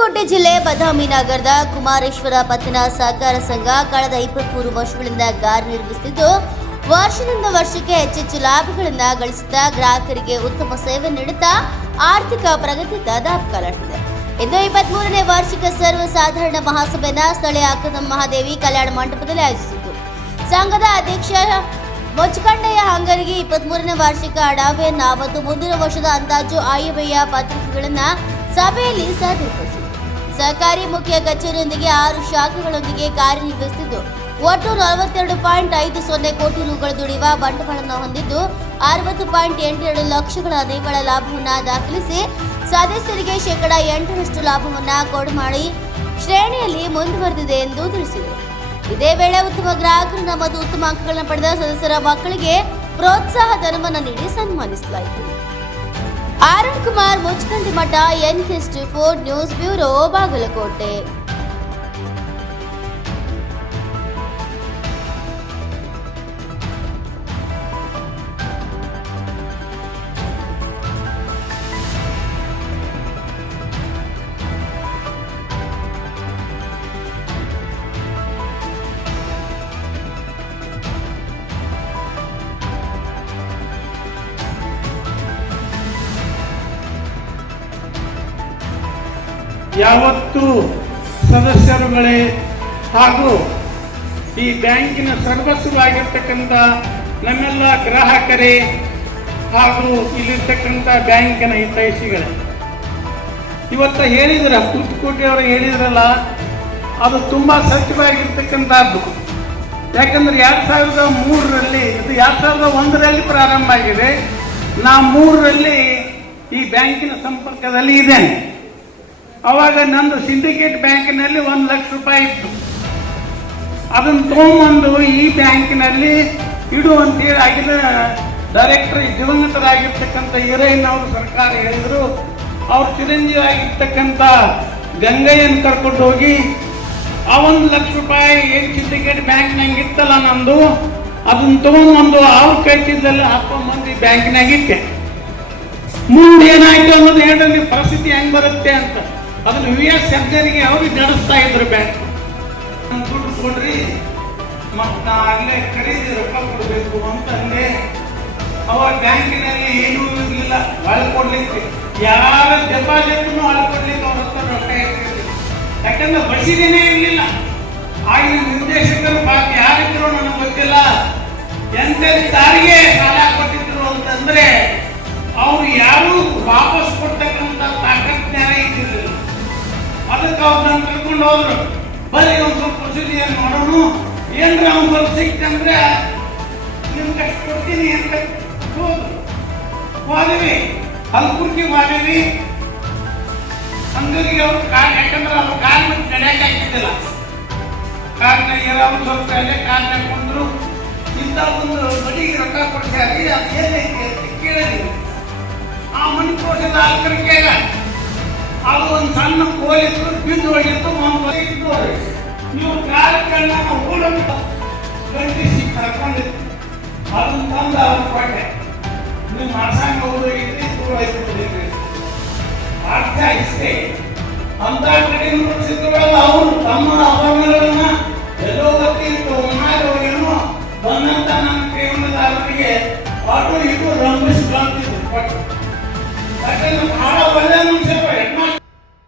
ಬಾಗಲಕೋಟೆ ಜಿಲ್ಲೆ ಬದಾಮಿ ನಗರದ ಕುಮಾರೇಶ್ವರ ಪತ್ತಿನ ಸಹಕಾರ ಸಂಘ ಕಳೆದ ಇಪ್ಪತ್ಮೂರು ವರ್ಷಗಳಿಂದ ಕಾರ್ಯನಿರ್ವಹಿಸುತ್ತಿದ್ದು ವರ್ಷದಿಂದ ವರ್ಷಕ್ಕೆ ಹೆಚ್ಚೆಚ್ಚು ಲಾಭಗಳನ್ನ ಗಳಿಸುತ್ತಾ ಗ್ರಾಹಕರಿಗೆ ಉತ್ತಮ ಸೇವೆ ನೀಡುತ್ತಾ ಆರ್ಥಿಕ ಪ್ರಗತಿಯತ್ತ ದಾಪುಗಾಲಾಡುತ್ತಿದೆ ಇಂದು ಇಪ್ಪತ್ಮೂರನೇ ವಾರ್ಷಿಕ ಸರ್ವಸಾಧಾರಣ ಮಹಾಸಭೆಯನ್ನ ಸ್ಥಳೀಯ ಅಕ್ಕದ ಮಹಾದೇವಿ ಕಲ್ಯಾಣ ಮಂಟಪದಲ್ಲಿ ಆಯೋಜಿಸಿತು ಸಂಘದ ಅಧ್ಯಕ್ಷ ಮೊಚ್ಚಕಂಡಯ್ಯ ಹಂಗರಿಗೆ ಇಪ್ಪತ್ಮೂರನೇ ವಾರ್ಷಿಕ ಅಡಾವೆಯನ್ನ ಮತ್ತು ಮುಂದಿನ ವರ್ಷದ ಅಂದಾಜು ಆಯವ್ಯಯ ಪತ್ರಿಕೆಗಳನ್ನ ಸಭೆಯಲ್ಲಿ ಸಾದರಪಡಿಸಿದರು ಸಹಕಾರಿ ಮುಖ್ಯ ಕಚೇರಿಯೊಂದಿಗೆ ಆರು ಶಾಖೆಗಳೊಂದಿಗೆ ಕಾರ್ಯನಿರ್ವಹಿಸುತ್ತಿದ್ದು, ಒಟ್ಟು ನಲವತ್ತೆರಡು ಪಾಯಿಂಟ್ ಐದು ಸೊನ್ನೆ ಕೋಟಿ ರೂಗಳು ದುಡಿಯುವ ಬಂಡವಾಳವನ್ನು ಹೊಂದಿದ್ದು, ಅರವತ್ತು ಪಾಯಿಂಟ್ ಎಂಟೆರಡು ಲಕ್ಷಗಳ ನಿವ್ವಳ ಲಾಭವನ್ನು ದಾಖಲಿಸಿ, ಸದಸ್ಯರಿಗೆ ಶೇಕಡ ಎಂಟರಷ್ಟು ಲಾಭವನ್ನು ಕೊಡು ಮಾಡಿ ಶ್ರೇಣಿಯಲ್ಲಿ ಮುಂದುವರೆದಿದೆ ಎಂದು ತಿಳಿಸಿದರು. ಇದೇ ವೇಳೆ ಉತ್ತಮ ಗ್ರಾಹಕರನ್ನ ಮತ್ತು ಉತ್ತಮ ಅಂಕಗಳನ್ನು ಪಡೆದ ಸದಸ್ಯರ ಮಕ್ಕಳಿಗೆ ಪ್ರೋತ್ಸಾಹ ಧನವನ್ನು ನೀಡಿ ಸನ್ಮಾನಿಸಲಾಯಿತು. Anand Kumar Muchkandi Math N four news bureau Bagalkot ಯಾವತ್ತು ಸದಸ್ಯರುಗಳೇ ಹಾಗೂ ಈ ಬ್ಯಾಂಕಿನ ಸರ್ವಸ್ವವಾಗಿರ್ತಕ್ಕಂಥ ನಮ್ಮೆಲ್ಲ ಗ್ರಾಹಕರೇ ಹಾಗೂ ಇಲ್ಲಿರ್ತಕ್ಕಂಥ ಬ್ಯಾಂಕಿನ ಹಿತೈಷಿಗಳೇ. ಇವತ್ತು ಹೇಳಿದ್ರ ಅವರು ಹೇಳಿದ್ರಲ್ಲ, ಅದು ತುಂಬ ಸತ್ಯವಾಗಿರ್ತಕ್ಕಂಥದ್ದು. ಯಾಕಂದ್ರೆ ಎರಡು ಸಾವಿರದ ಮೂರರಲ್ಲಿ, ಇದು ಎರಡು ಸಾವಿರದ ಒಂದರಲ್ಲಿ ಪ್ರಾರಂಭ ಆಗಿದೆ. ನಾ ಮೂರರಲ್ಲಿ ಈ ಬ್ಯಾಂಕಿನ ಸಂಪರ್ಕದಲ್ಲಿ ಇದ್ದೇನೆ. ಅವಾಗ ನಂದು ಸಿಂಡಿಕೇಟ್ ಬ್ಯಾಂಕಿನಲ್ಲಿ ಒಂದು ಲಕ್ಷ ರೂಪಾಯಿ ಇತ್ತು. ಅದನ್ನು ತೊಗೊಂಬಂದು ಈ ಬ್ಯಾಂಕಿನಲ್ಲಿ ಇಡು ಅಂತೇಳಿ ಆಗಿನ ಡೈರೆಕ್ಟರ್ ದಿವಂಗತರಾಗಿರ್ತಕ್ಕಂಥ ಹಿರಯ್ಯನವರು ಸರ್ಕಾರ ಹೇಳಿದರು, ಅವ್ರು ಚಿರಂಜೀವಿ ಆಗಿರ್ತಕ್ಕಂಥ ಗಂಗಯ್ಯನ ಕರ್ಕೊಂಡು ಹೋಗಿ, ಆ ಒಂದು ಲಕ್ಷ ರೂಪಾಯಿ ಏನು ಸಿಂಡಿಕೇಟ್ ಬ್ಯಾಂಕ್ನಾಗ ಇತ್ತಲ್ಲ ನಂದು, ಅದನ್ನ ತೊಗೊಂಬಂದು ಅವ್ರ ಕೈ ಚೀಲದಲ್ಲಿ ಈ ಬ್ಯಾಂಕಿನಾಗ ಇಟ್ಟೆ. ಮುಂದೆ ಏನಾಯ್ತು ಅನ್ನೋದು ಹೇಳಿ ಪರಿಸ್ಥಿತಿ ಹೆಂಗ್ ಬರುತ್ತೆ ಅಂತ. ಅದನ್ನ ವಿ ಎಸ್ ಸರ್ಜರಿಗೆ ಅವ್ರಿಗೆ ನಡೆಸ್ತಾ ಇದ್ರು ಬ್ಯಾಂಕ್ ದುಡ್ಡು ಕೊಡ್ರಿ, ಮತ್ತ ಅಲ್ಲೇ ಖರೀದಿ ರೊಕ್ಕ ಕೊಡಬೇಕು ಅಂತ ಅಂದೆ. ಅವಾಗ ಬ್ಯಾಂಕಿನಲ್ಲಿ ಏನೂ ಇರಲಿಲ್ಲ ಒಳ ಕೊಡ್ಲಿಕ್ಕೆ. ಯಾರ ಡೆಪಾಸಿಟ್ನು ಒಳ ಕೊಡ್ಲಿಕ್ಕೆ ಅವ್ರ ಹತ್ರ ರೊಕ್ಕ ಇರ್ತಿರ್ಲಿಲ್ಲ ಯಾಕಂದ್ರೆ ಬಸಿದೇನೆ ಇರಲಿಲ್ಲ. ಆಗಿನ ನಿರ್ದೇಶಕರು ಬಾಕಿ ಯಾರಿದ್ರು ನನಗೆ ಗೊತ್ತಿಲ್ಲ. ಎಂತೆಂತ ತಾರಿಗೆ ಸಾಲ ಕೊಟ್ಟಿದ್ರು ಅಂತಂದ್ರೆ, ಅವ್ರು ಯಾರು ವಾಪಸ್ ಕೊಡ್ತಕ್ಕಂಥ ಇದ್ದಿರಲಿಲ್ಲ ಅದಕ್ಕೆ ಅವ್ರನ್ನ ನಾನು ಕರ್ಕೊಂಡು ಹೋದ್ರು. ಬರೀ ಒಂದು ಸ್ವಲ್ಪ ಪ್ರೊಸೀಜರ್ ಮಾಡೋಣ ಏನ್ರ ಅವ್ನು ಸ್ವಲ್ಪ ಸಿಕ್ತಂದ್ರೆ ನಿಮ್ ಕಷ್ಟ ಕೊಡ್ತೀನಿ ಅಂತ ಹೋದ್ವಿ. ಹಲ್ಕುರ್ಕಿ ಹೋದ್ವಿ ಹಂಗರಿಗೆ ಅವ್ರು ಕಾರ್ ಯಾಕಂದ್ರೆ ಅವ್ರು ಕಾರ್ ಮತ್ತೆ ನಡೆಯಕ್ಕೆ ಆಗ್ತಿದ್ದಿಲ್ಲ. ಕಾರ್ನಾಗ ಯಾರಾದ್ರು ಸ್ವಲ್ಪ ಅಲ್ಲೇ ಕಾರ್ನಾಗ ಬಂದ್ರು. ಇಂಥ ಒಂದು ಬಡಿಗೆ ರೊಕ್ಕ ಕೊಡ್ತಾರೆ ಅದು ಏನೈತಿ ಅಂತ ಕೇಳಿದ್ವಿ ಆ ಮನೆ ಆಲ್ಕರ್ ಆಲ್ಕರಿಕೆಗ ಅದು ಒಂದು ಸಣ್ಣ ಕೋಲಿತ್ತು ಬಿದ್ದು ಹೋಗಿತ್ತು ಒಂದು. ನೀವು ಕಾರ್ಯಕ್ರಮ ಹೂಡಂತ ಗಂಟಿಸಿ ಕರ್ಕೊಂಡಿತ್ತು ಅದನ್ನ ತಂದು ಅವ್ರು ಕೊಟ್ಟೆ. ನೀವು ಮಾಡ್ಸಂಗ ಹೋಗಿದ್ರಿ ದೂರ ಆಯ್ತು ಅರ್ಥ ಇಷ್ಟೇ. ಅಂತ ಕಡೆ ನೋಡಿಸಿದ್ರಲ್ಲ ಅವರು ತಮ್ಮ ಆಭರಣಗಳನ್ನ ಎಲ್ಲೋ ಗೊತ್ತಿತ್ತು. ಏನೋ ಬಂದಂತ ನನ್ನ ಅವರಿಗೆ ಅದು ಇದು ರಂಭಿಸ್ಕೊಂತಿದ್ರು ಕೊಟ್ಟು ಯಾಕಂದ್ರೆ ಬಹಳ ಒಳ್ಳೆಯದು